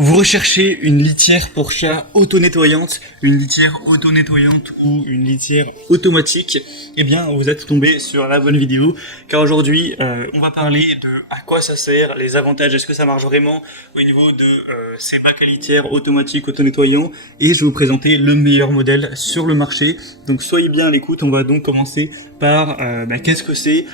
Vous recherchez une litière pour chat auto-nettoyante, une litière auto-nettoyante ou une litière automatique, eh bien vous êtes tombé sur la bonne vidéo, car aujourd'hui on va parler de à quoi ça sert, les avantages, est-ce que ça marche vraiment au niveau de ces bacs à litière automatiques auto-nettoyants, et je vais vous présenter le meilleur modèle sur le marché. Donc soyez bien à l'écoute, on va donc commencer par qu'est-ce que c'est.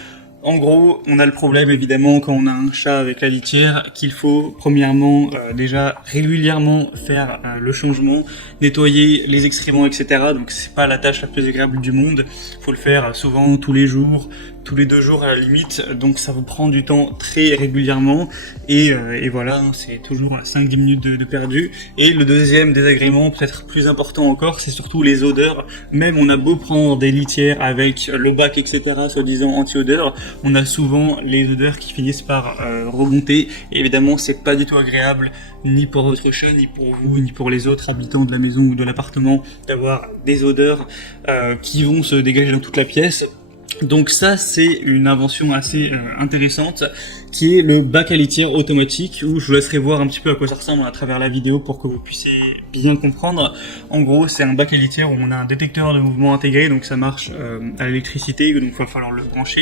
En gros, on a le problème évidemment quand on a un chat avec la litière qu'il faut premièrement déjà régulièrement faire le changement, nettoyer les excréments, etc. Donc c'est pas la tâche la plus agréable du monde. Faut le faire souvent tous les jours, tous les 2 jours à la limite. Donc ça vous prend du temps très régulièrement et voilà, c'est toujours 5-10 minutes de perdu. Et le deuxième désagrément, peut-être plus important encore, c'est surtout les odeurs. Même on a beau prendre des litières avec le bac, etc. soi-disant anti-odeur, on a souvent les odeurs qui finissent par remonter. Et évidemment, c'est pas du tout agréable, ni pour votre chat, ni pour vous, ni pour les autres habitants de la maison ou de l'appartement, d'avoir des odeurs qui vont se dégager dans toute la pièce. Donc ça, c'est une invention assez intéressante qui est le bac à litière automatique, où je vous laisserai voir un petit peu à quoi ça ressemble à travers la vidéo pour que vous puissiez bien comprendre. En gros, c'est un bac à litière où on a un détecteur de mouvement intégré, donc ça marche à l'électricité, donc il va falloir le brancher,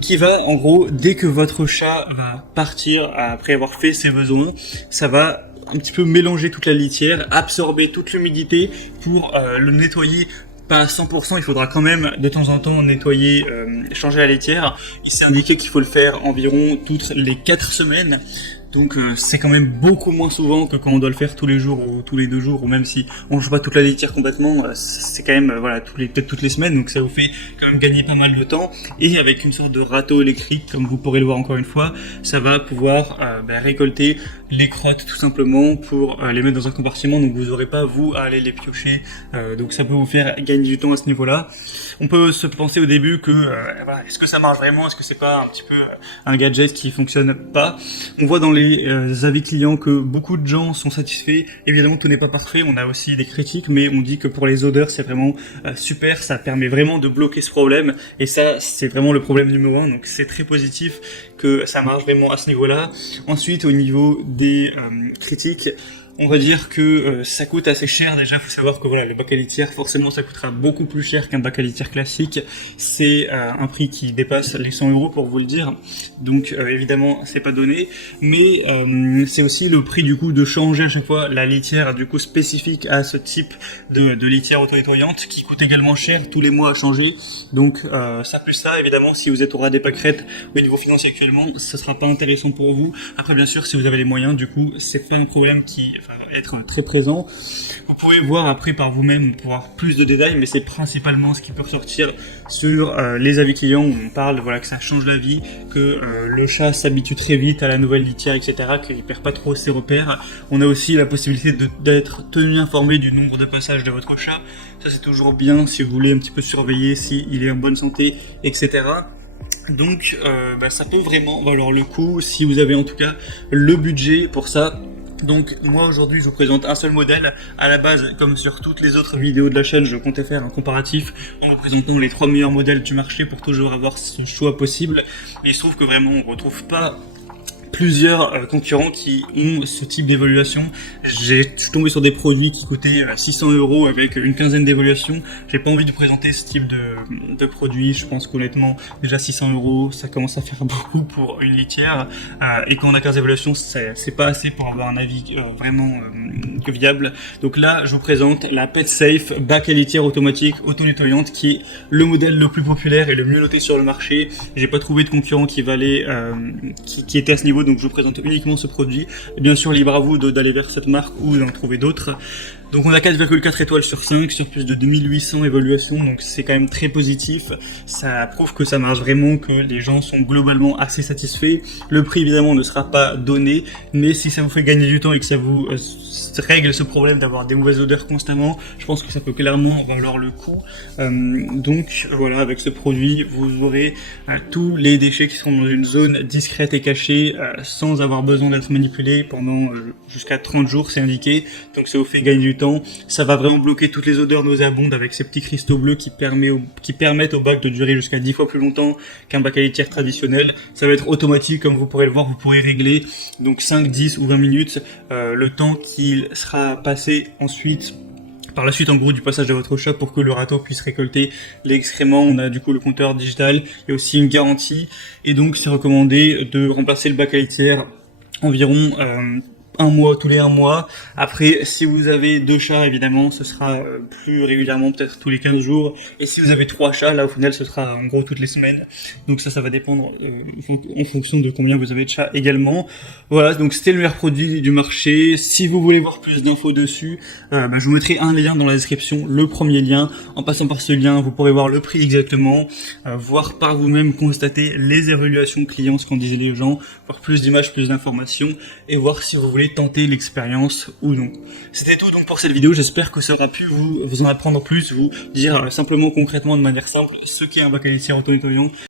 qui va, en gros, dès que votre chat va partir après avoir fait ses besoins, ça va un petit peu mélanger toute la litière, absorber toute l'humidité pour le nettoyer. Pas à 100%, il faudra quand même de temps en temps nettoyer, changer la litière. Et c'est indiqué qu'il faut le faire environ toutes les 4 semaines. Donc c'est quand même beaucoup moins souvent que quand on doit le faire tous les jours ou tous les 2 jours, ou même si on ne change pas toute la litière complètement, c'est quand même voilà peut-être toutes les semaines, donc ça vous fait quand même gagner pas mal de temps. Et avec une sorte de râteau électrique, comme vous pourrez le voir encore une fois, ça va pouvoir récolter les crottes tout simplement pour les mettre dans un compartiment, donc vous n'aurez pas vous à aller les piocher, donc ça peut vous faire gagner du temps à ce niveau-là. On peut se penser au début que est-ce que ça marche vraiment, est-ce que c'est pas un petit peu un gadget qui fonctionne pas. On voit dans les avis clients que beaucoup de gens sont satisfaits. Évidemment, tout n'est pas parfait, on a aussi des critiques, mais on dit que pour les odeurs, c'est vraiment super, ça permet vraiment de bloquer ce problème, et ça, c'est vraiment le problème numéro 1, donc c'est très positif que ça marche vraiment à ce niveau-là. Ensuite, au niveau des critiques, on va dire que ça coûte assez cher. Déjà, faut savoir que voilà, le bac à litière, forcément, ça coûtera beaucoup plus cher qu'un bac à litière classique. C'est un prix qui dépasse les 100 € pour vous le dire. Donc, évidemment, c'est pas donné. Mais c'est aussi le prix du coup de changer à chaque fois la litière du coup spécifique à ce type de litière auto-nettoyante qui coûte également cher tous les mois à changer. Donc, ça plus ça, évidemment, si vous êtes au ras des pâquerettes au niveau financier actuellement, ça sera pas intéressant pour vous. Après, bien sûr, si vous avez les moyens, du coup, c'est pas un problème qui va être très présent. Vous pouvez voir après par vous-même pour avoir plus de détails, mais c'est principalement ce qui peut ressortir sur les avis clients où on parle voilà que ça change la vie, que le chat s'habitue très vite à la nouvelle litière, etc., qu'il perd pas trop ses repères. On a aussi la possibilité d'être tenu informé du nombre de passages de votre chat. Ça, c'est toujours bien si vous voulez un petit peu surveiller s'il est en bonne santé, etc. Donc ça peut vraiment valoir le coup si vous avez en tout cas le budget pour ça. Donc moi aujourd'hui je vous présente un seul modèle. À la base, comme sur toutes les autres vidéos de la chaîne, je comptais faire un comparatif en vous présentant les 3 meilleurs modèles du marché pour toujours avoir ce choix possible. Mais il se trouve que vraiment on retrouve pas plusieurs concurrents qui ont ce type d'évaluation. Je suis tombé sur des produits qui coûtaient 600 € avec une quinzaine d'évaluations. J'ai pas envie de présenter ce type de produit. Je pense qu'honnêtement, déjà 600 €, ça commence à faire beaucoup pour une litière. Et quand on a 15 évaluations, c'est pas assez pour avoir un avis vraiment viable. Donc là, je vous présente la PetSafe bac à litière automatique auto-nettoyante, qui est le modèle le plus populaire et le mieux noté sur le marché. J'ai pas trouvé de concurrent qui valait, qui était à ce niveau. Donc je vous présente uniquement ce produit. Et bien sûr, libre à vous d'aller vers cette marque ou d'en trouver d'autres. Donc on a 4,4 étoiles sur 5 sur plus de 2800 évaluations, donc c'est quand même très positif. Ça prouve que ça marche vraiment, que les gens sont globalement assez satisfaits. Le prix évidemment ne sera pas donné, mais si ça vous fait gagner du temps et que ça vous règle ce problème d'avoir des mauvaises odeurs constamment, je pense que ça peut clairement valoir le coup. Donc voilà, avec ce produit, vous aurez tous les déchets qui seront dans une zone discrète et cachée, sans avoir besoin d'être manipulés pendant jusqu'à 30 jours, c'est indiqué. Donc ça vous fait gagner du temps temps. Ça va vraiment bloquer toutes les odeurs nauséabondes avec ces petits cristaux bleus qui permettent au bac de durer jusqu'à 10 fois plus longtemps qu'un bac à litière traditionnel. Ça va être automatique, comme vous pourrez le voir, vous pourrez régler donc 5, 10 ou 20 minutes le temps qu'il sera passé ensuite par la suite en gros du passage de votre chat pour que le râteau puisse récolter les excréments. On a du coup le compteur digital et aussi une garantie, et donc c'est recommandé de remplacer le bac à litière environ tous les 1 mois. Après, si vous avez 2 chats, évidemment, ce sera plus régulièrement, peut-être tous les 15 jours. Et si vous avez 3 chats, là, au final, ce sera en gros toutes les semaines. Donc ça va dépendre en fonction de combien vous avez de chats également. Voilà, donc c'était le meilleur produit du marché. Si vous voulez voir plus d'infos dessus, je vous mettrai un lien dans la description, le premier lien. En passant par ce lien, vous pourrez voir le prix exactement, voir par vous-même, constater les évaluations clients, ce qu'en disaient les gens, voir plus d'images, plus d'informations, et voir si vous voulez tenter l'expérience ou non. C'était tout donc pour cette vidéo, j'espère que ça aura pu vous en apprendre plus, vous dire simplement concrètement de manière simple ce qu'est un bac à litière auto-nettoyant.